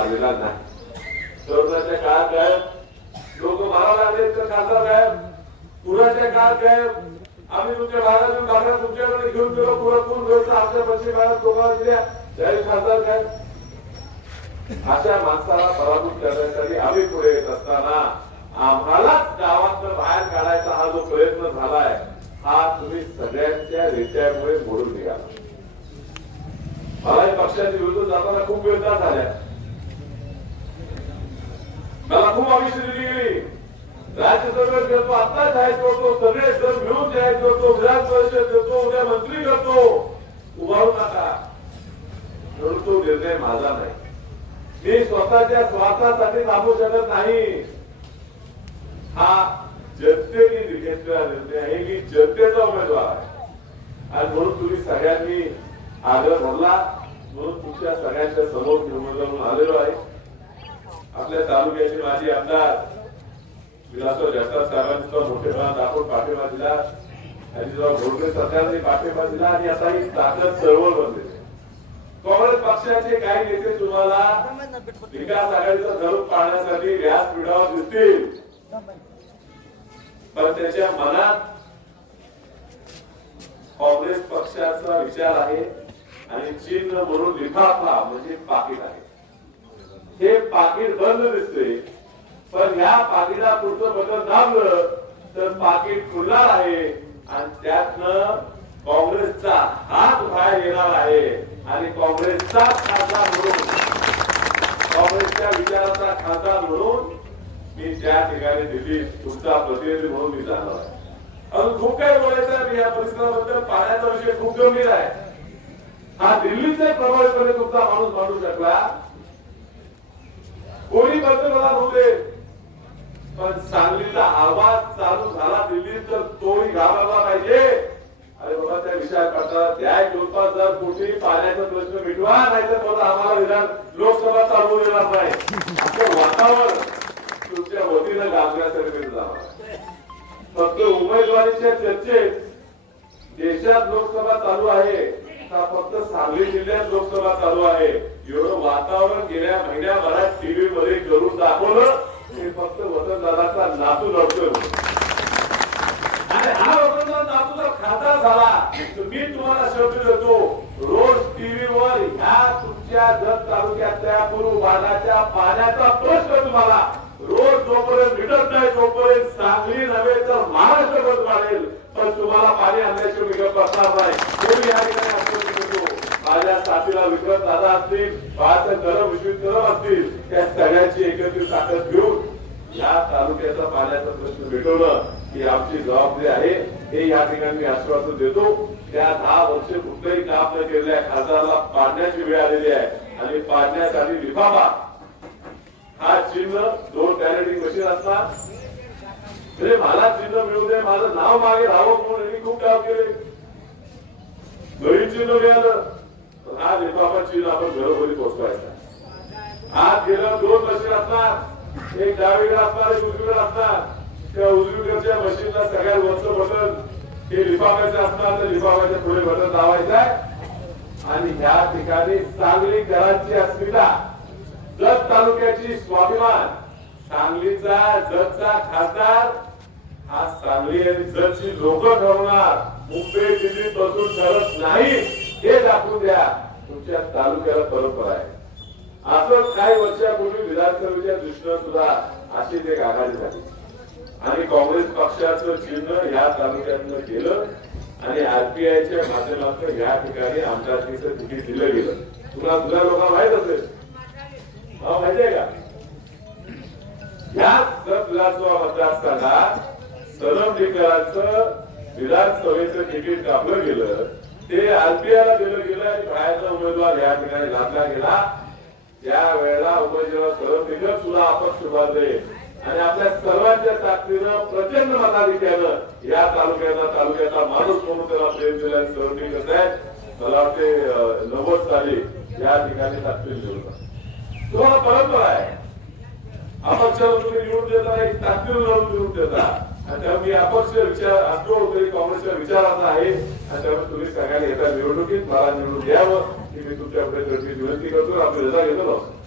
लागलेला नाही कोरोनाच्या काळात काय लोक मारायला लागले तर खासदार काय पुराच्या काळात काय आम्ही तुमच्या भागातून भागात तुमच्याकडे घेऊन गेलो. पुरा कोण घेऊन आमच्या पश्चिम भागात लोकांना दिल्या. जाहीर खासदार काय अशा माणसाला पराभूत करण्यासाठी आम्ही पुढे येत असताना आम्हालाच गावात बाहेर काढायचा हा जो प्रयत्न झालाय हा तुम्ही सगळ्यांच्या रित्यामुळे मोडून निघाला. मला या पक्षाच्या विरुद्ध जाताना खूप वेदना झाल्या. मला खूप आयुष्य दिली. गेली राज्यसभेत गेलो आता जायचं होतो सगळे सर मिळून जायचं होतो विधान परिषद देतो उद्या मंत्री करतो. उभारू नका. म्हणून तो निर्णय माझा नाही. मी स्वतःच्या स्वार्थासाठी थांबू शकत नाही. हा जनतेने घेतलेला निर्णय आहे. की जनतेचा उमेदवार आहे. आणि म्हणून तुम्ही सगळ्यांनी आग्रह धरला. म्हणून तुमच्या सगळ्यांच्या समोर मी म्हणून आलेलो आहे. आपल्या तालुक्याचे माजी आमदार विलासराव जगताप साहेबांनी सुद्धा मोठेपणा दाखवून पाठिंबा दिला. आणि जेव्हा घोडके सरकारने पाठिंबा दिला आणि आता ही ताकद चळवळ बनले. काँग्रेस पक्षाचे काही नेते तुम्हाला विकास आघाडीचा धरून पाहण्यासाठी व्यासपीठावर दिसतील. पण त्याच्या मनात काँग्रेस पक्षाचा विचार आहे आणि चिन्ह म्हणून लिफाफा म्हणजे पाकिट आहे. हे पाकिट बंद दिसते पण ह्या पाकिटा पुढचं बटन दाबलं तर पाकिट खुलणार आहे. आणि त्यातनं काँग्रेसचा हात बाहेर येणार आहे. आणि काँग्रेसचा खासदार म्हणून काँग्रेसच्या विचाराचा खासदार म्हणून मी त्या ठिकाणी दिल्लीत तुमचा प्रतिनिधी म्हणून मी जाणार आहे. अजून खूप काही बोलायचं मी या परिसराबद्दल पाण्याचा विषय खूप गंभीर आहे. हा दिल्लीचे प्रभावीपणे तुमचा माणूस मांडू शकला. कोणी पंतप्रधान होते. पण सांगलीचा आवाज चालू झाला दिल्ली तर तोही घाबरला पाहिजे. अरे बाबा त्या विषयात करता द्या दोन पाच पाण्याचा प्रश्न मिटवा नाही तर मला आम्हाला विधान लोकसभा चालवू देणार नाही. असं वातावरण तुमच्या वतीनं गाजण्यासाठी फक्त उमेदवारीच्या चर्चेत देशात लोकसभा चालू आहे फक्त सांगली जिल्ह्यात लोकसभा चालू आहे. एवढं वातावरण गेल्या महिन्याभरात नातू लढतोय आणि हा लोकांचा नातूचा खाता झाला. तर मी तुम्हाला शब्द देतो रोज टीव्हीवर ह्या तुमच्या जत तालुक्यातल्या पूर्व भागाच्या पाण्याचा प्रश्न तुम्हाला. रोज जोपर्यंत भेटत नाही तोपर्यंत सांगली नव्हे तर महाराष्ट्र बंद पाडेल. पण तुम्हाला पाणी आणण्याची विकत बसणार नाही. माझ्या साथीला विक्रम दादा असतील बाळासाहेब कदम विश्वित कदम असतील त्या सगळ्यांची एकत्रित ताकद घेऊन या तालुक्याचा पाण्याचा प्रश्न भेटवणं ही आमची जबाबदारी आहे. हे या ठिकाणी मी आश्वासन देतो. त्या दहा वर्ष कुठलंही काम न केलेल्या खासदाराला पाडण्याची वेळ आलेली आहे. आणि पाडण्यासाठी लिफाफा हा चिन्ह दोन टॅलेटिंग मशीन असतात म्हणजे मला चिन्ह मिळू दे माझं नाव मागे राहावं म्हणून मी खूप काम केले. घरी चिन्ह मिळालं. हा लिफाफा चिन्ह आपण घरोघरी पोहोचवायचा आज गेलं दोन मशीन असणार. एक डावीकडे असणार एक उजवीकडे असणार. त्या उजवीकडच्या मशीनला सगळ्यात वरचं बटन हे लिफाफ्याचं असणार तर लिफाफ्याच्या पुढे बटन लावायचं आहे. आणि ह्या ठिकाणी सांगली घरांची अस्मिता जत तालुक्याची स्वाभिमान. सांगलीचा जतचा खासदार हा सांगली आणि जतची लोक ठरवणार. मुंबई दिल्ली बसून ठरत नाही हे दाखवून द्या. तुमच्या तालुक्याला परंपरा आहे. असं काही वर्षापूर्वी विधानसभेच्या दृष्टीनं सुद्धा अशीच एक आघाडी झाली. आणि काँग्रेस पक्षाचं चिन्ह या तालुक्यातनं गेलं आणि आरपीआयच्या माध्यमातून या ठिकाणी आमदारकीचं तिकीट दिलं गेलं. तुला तुझ्या लोकांना माहीत असेल. हो, हा माहितीये का? याच जत विधानसभा मतदारसंघात सरमडीकरांचं विधानसभेचं तिकीट कापलं गेलं ते आरपीआयला दिलं गेलं आणि बाहेरचा उमेदवार या ठिकाणी लादला गेला. त्या वेळेला उमेदवार सरमडीकर सुद्धा अपक्ष उभारले आणि आपल्या सर्वांच्या ताकदीनं प्रचंड मताधिक्यानं या तालुक्याला तालुक्याचा माणूस म्हणून त्याला प्रेम दिला सरमडीकर आहे मला वाटते नव्वद साली या ठिकाणी ताकदील दिलं तुम्हाला परंपरा आहे. अपक्षाला तुम्ही निवडून देता एक ताकदीनं लावून निवडून देता आणि त्यामुळे मी अपक्ष विचार असतो तरी काँग्रेसच्या विचाराचा आहे. आणि त्यामुळे तुम्ही सगळ्यांनी येत्या निवडणुकीत मला निवडून द्यावं. ही मी तुमच्याकडे विनंती करतो आपण रजा घेतो